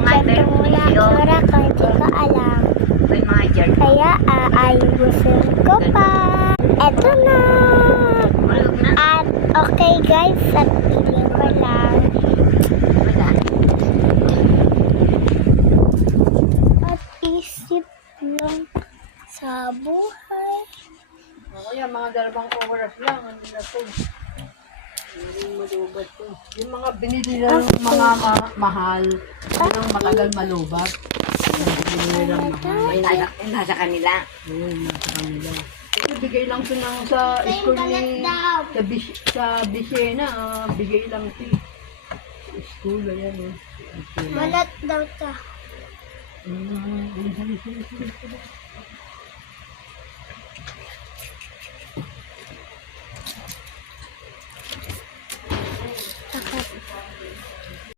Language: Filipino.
mga permisyon. ko, hindi ko alam. May mga dyan. Kaya aayusin ko pa. Eto na. Ulog na. At okay guys, sabihin ko lang. Wala. At isip lang sa buhay. O kaya mga dalawang oras lang, ano na to. Hindi malubat to. Yung mga binili na ng mga mahal, yung matagal malubat. Yung binili lang mahal. May nasa kanila. Ayun, nasa kanila. Ito, bigay lang ito ng sa school ni, sa Bisena, bigay lang ito. School, ayan eh. Malat daw ta. Sige.